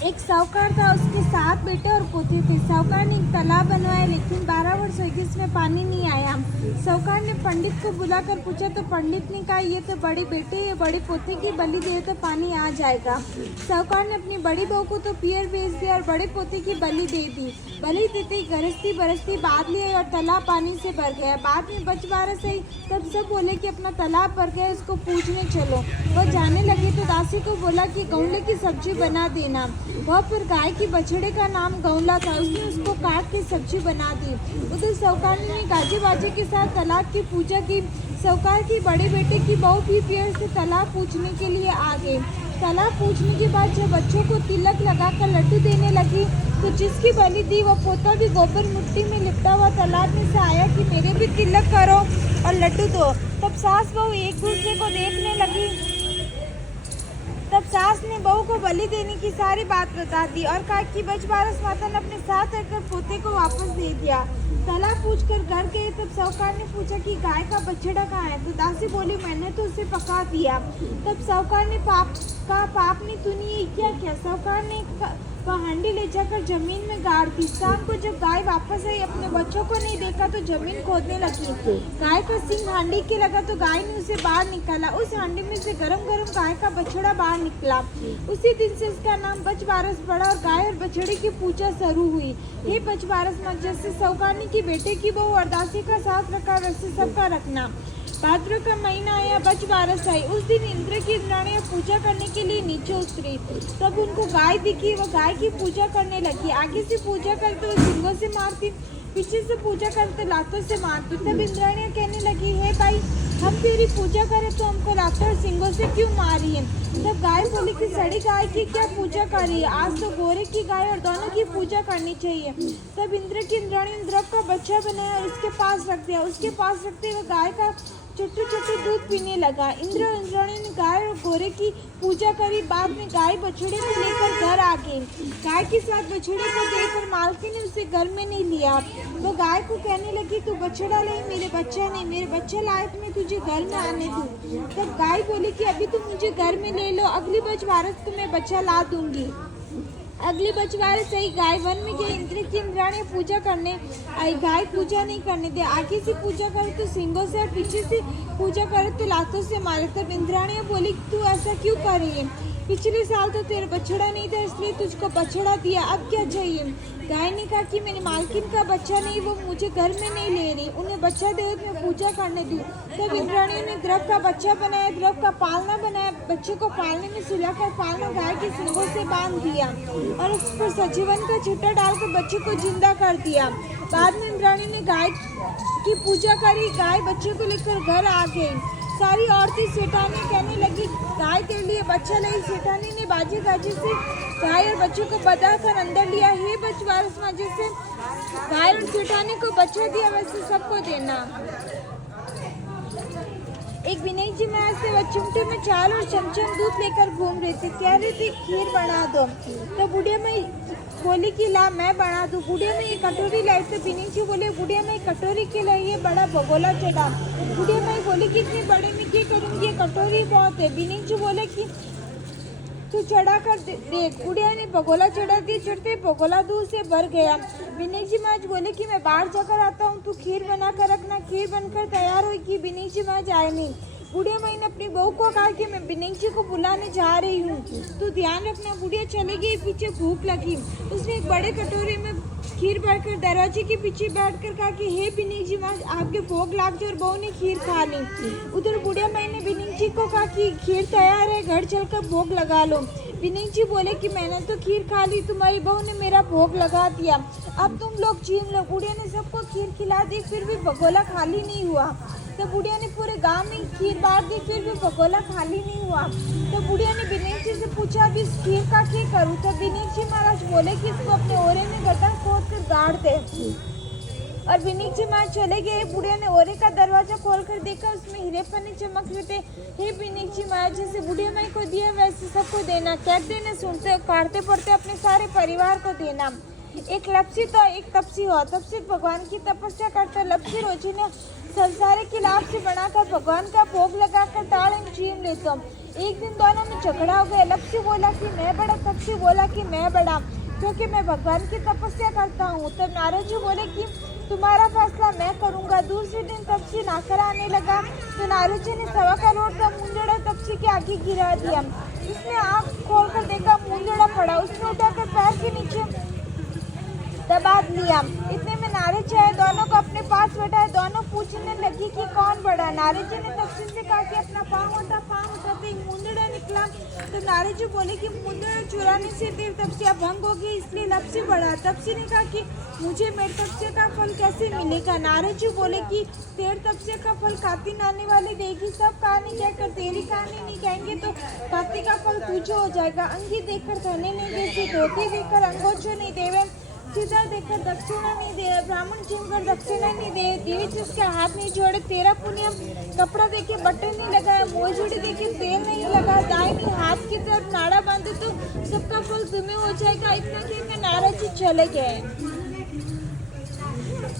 एक साहूकार था, उसके 7 बेटे और पोते थे। साहूकार ने एक तालाब बनवाया, लेकिन 12 वर्ष हो गए, इसमें पानी नहीं आया। साहूकार ने पंडित को बुलाकर पूछा, तो पंडित ने कहा, ये तो बड़े बेटे ये बड़े पोते की बलि दे तो पानी आ जाएगा। साहूकार ने अपनी बड़ी बहू को तो पियर भेज दिया और बड़े पोते की बलि दे दी। बलि देते ही गरजती बरसती बादली आई और तालाब पानी से भर गया। बाद में बच बारस आई, तब सब बोले कि अपना तालाब भर गया, इसको पूजने चलो। वह जाने लगे तो दासी को बोला कि गौले की सब्जी बना देना। वह फिर गाय की बछड़े का नाम गौला था, उसने उसको काट के सब्जी बना दी। उधर साहूकार ने गाजे बाजे के साथ तालाब की पूजा की। साहूकार की बड़े बेटे की बहू भी पियर से तालाब पूजने के लिए आ गई। तालाब पूजने के बाद जब बच्चों को तिलक लगाकर लड्डू देने लगी, तो जिसकी बलि दी वह पोता भी गोबर मिट्टी में लिपटा हुआ तालाब में से आया कि मेरे भी तिलक करो और लड्डू दो। तब सास बहू एक दूसरे को देखने लगी। तब सास ने बहू को बलि देने की सारी बात बता दी और कहा कि बच बारस माता ने अपने साथ रहकर पोते को वापस दे दिया। तालाब पूछ कर घर गए, तब साहूकार ने पूछा कि गाय का बछड़ा कहाँ है, तो दासी बोली, मैंने तो उसे पका दिया। तब साहूकार ने पाप ने तूने ये क्या किया? साहूकार ने वह हांडी ले जाकर जमीन में गाड़ दी। शाम को जब गाय वापस आई, अपने बच्चों को नहीं देखा तो जमीन खोदने लगी। गाय का सिंग हांडी के लगा तो गाय ने उसे बाहर निकाला। उस हांडी में से गरम गरम गाय का बछड़ा बाहर निकला। उसी दिन से उसका नाम बच बारस पड़ा और गाय और बछड़े की पूजा शुरू हुई। हे बच बारस माँ, जैसे साहूकार की बेटे की बहू और दासी का साथ रखा, वैसे सबका रखना। भाद्र का महीना आया, बच बारस आई। उस दिन इंद्र की इंद्राणियां पूजा करने के लिए नीचे उतरी। तब उनको गाय दिखी, वो गाय की पूजा करने लगी। आगे से पूजा करते वो सिंगों से मारती, पीछे से पूजा करते लातों से मारती। तब इंद्राणियां कहने लगी, हे भाई, हम तेरी पूजा करें तो हमको लातों और सिंगों से क्यों मारी है? तब गाय बोली कि सड़ी गाय की क्या पूजा करी है, आज तो गोरे की गाय और दोनों की पूजा करनी चाहिए। तब इंद्र की इंद्राणी इंद्र का बच्चा बनाया और उसके पास रख दिया। उसके पास रखते हुए गाय का छोटे छोटे दूध पीने लगा। इंद्र और इंद्राणी ने गाय और गोरे की पूजा करी। बाद में गाय बछड़े को लेकर घर आ गई। गाय के साथ बछड़े को देखकर मालकिन ने उसे घर में नहीं लिया। वो गाय को कहने लगी, तू बछड़ा ले, मेरे बच्चा नहीं, मेरे बच्चा लाए तो मैं तुझे घर में आने दूँ। तब गाय बोली कि अभी तुम मुझे घर में ले लो, अगली बच बारस को मैं बच्चा ला दूंगी। अगली बछवाड़े से ही गाय वन में गई। इंद्र की इंद्राणी पूजा करने आई। गाय पूजा नहीं करने दे, आगे से पूजा करे तो सिंगों से और पीछे से पूजा करे तो लातों से मारे। तब इंद्राणी बोली, तू ऐसा क्यों कर रही है? पिछले साल तो तेरा बछड़ा नहीं था, इसलिए तुझको बछड़ा दिया, अब क्या चाहिए? गाय ने कहा कि मेरी मालकिन का बच्चा नहीं, वो मुझे घर में नहीं ले रही, उन्हें बच्चा दे तो मैं पूजा करने दूँ। तब इंद्राणी ने द्रव का बच्चा बनाया, द्रव का पालना बनाया, बच्चे को पालने में सुलाकर पालना गाय के सिंगों से बांध दिया और उस पर सजीवन का छिट्टा डालकर बच्चे को जिंदा कर दिया। बाद में इंद्राणी ने गाय की पूजा करी। गाय बच्चे को लेकर घर आ गई। सारी औरतें सेठानी कहने लगी, गाय तेरे लिए बच्चा लाई। सेठानी ने बाजे गाजे से गाय और बच्चों को बधा कर अंदर लिया। हे बच बारस माँ, जैसे गाय और सेठानी को बच्चा दिया वैसे सबको देना। एक विनय जी महाराज से वह चिमटे में चावल और चमचम दूध लेकर घूम रहे थे। कह रहे थे खीर बना दो, तो बुढ़िया माई बोली कि ला मैं बना दूँ। बुढ़िया में एक कटोरी लाई, तो विनय जी बोले, बुढ़िया माई कटोरी के लिए बड़ा भगोला चढ़ा। बुढ़िया माई बोली कि इतने बड़े में क्या करूँगी, ये कटोरी बहुत है। विनय जी बोले कि तू चढ़ा कर देख। बुढ़िया ने भगोला चढ़ा दिया, चढ़ते भगोला दूध से भर गया। विनय जी महाराज बोले कि मैं बाहर जाकर आता हूँ, तू खीर बना कर रखना। खीर बनकर तैयार हुई कि विनय जी महाराज आए नहीं। बुढ़िया माई ने अपनी बहू को कहा कि मैं विनय जी को बुलाने जा रही हूँ, तू ध्यान रखना। बुढ़िया चली गई, पीछे भूख लगी। उसने एक बड़े कटोरे में खीर भरकर दरवाजे के पीछे बैठकर कहा कि हे विनय जी महाराज, आपके भोग लाग जाए। और बहू ने खीर खा ली। उधर बुढ़िया माई ने विनय जी को कहा कि खीर तैयार है, घर चलकर भोग लगा लो। विनय जी बोले कि मैंने तो खीर खा ली, तुम्हारी बहू ने मेरा भोग लगा दिया, अब तुम लोग छीन लो। बुढ़िया ने सबको खीर खिला दी, फिर भी भगोला खाली नहीं हुआ। तो बुढ़िया ने पूरे गांव में खीर बांट दी, फिर भी भगोला खाली नहीं हुआ। तो बुढ़िया ने विनय जी से पूछा, अब इस खीर का क्या करूँ? तो विनय जी महाराज बोले कि इसको अपने ओरे में गड्ढा खोद कर गाड़ दे। और विनय जी महाराज चले गए। बुढ़िया ने ओरे का दरवाजा खोलकर देखा, उसमें हीरे पन्ने चमक रहे थे। हे विनय जी महाराज, जैसे बुढ़िया माई को दिया वैसे सबको देना। कहते न सुनते, काटते पड़ते अपने सारे परिवार को देना। एक लपसी तो एक तपसी हुआ। तपसी भगवान की तपस्या करता, लपसी रोजी ने संसार के लाभ से बनाकर भगवान का भोग लगाकर ताड़ एवं चीम लेता। एक दिन दोनों में झगड़ा हो गया। लप्सी बोला कि मैं बड़ा, तप्सी बोला कि मैं बड़ा, क्योंकि मैं भगवान की तपस्या करता हूँ। तब नारद जी बोले कि तुम्हारा फैसला मैं करूँगा। दूसरे दिन तप्सी नाकर आने लगा तो नारद जी ने 1.25 करोड़ का मुंदड़ा तप्सी के आगे गिरा दिया। उसने आँख खोलकर देखा, मुंदड़ा पड़ा। उसने उठाकर पैर के नीचे दबा लिया। इतने में नारद जी आए, दोनों को अपने पास बैठाए। दोनों पूछने लगी कि कौन बड़ा। नारद जी ने तप्सी से कहा कि अपना पाँव उठाते एक मुंदड़ा निकला। तो नारद जी बोले कि मुंदड़ा चुराने से तेरी तपस्या भंग होगी, इसलिए लप्सी बढ़ा। तप्सी ने कहा कि मुझे मेरी तपस्या का फल कैसे मिलेगा। नारद जी बोले कि तेरी तपस्या का फल कातिन आने वाली देगी। सब कहानी कहकर तेरी कहानी नहीं कहेंगे तो काती का फल तुझे हो जाएगा। अंगी देखकर धने नहीं देती, धोती देखकर अंगोछो नहीं देवे, सीधा देखकर दक्षिणा नहीं दे, ब्राह्मण चिन्हकर दक्षिणा नहीं दे, दीविच उसके हाथ नहीं जोड़े, तेरा पुण्य कपड़ा देके बटन नहीं लगाया, मोजड़ी देके तेल नहीं लगा, दाहिनी हाथ की तरफ नाड़ा बांधे तो सबका फल तुम्हें हो जाएगा। इतना कहकर नारद जी चले गए।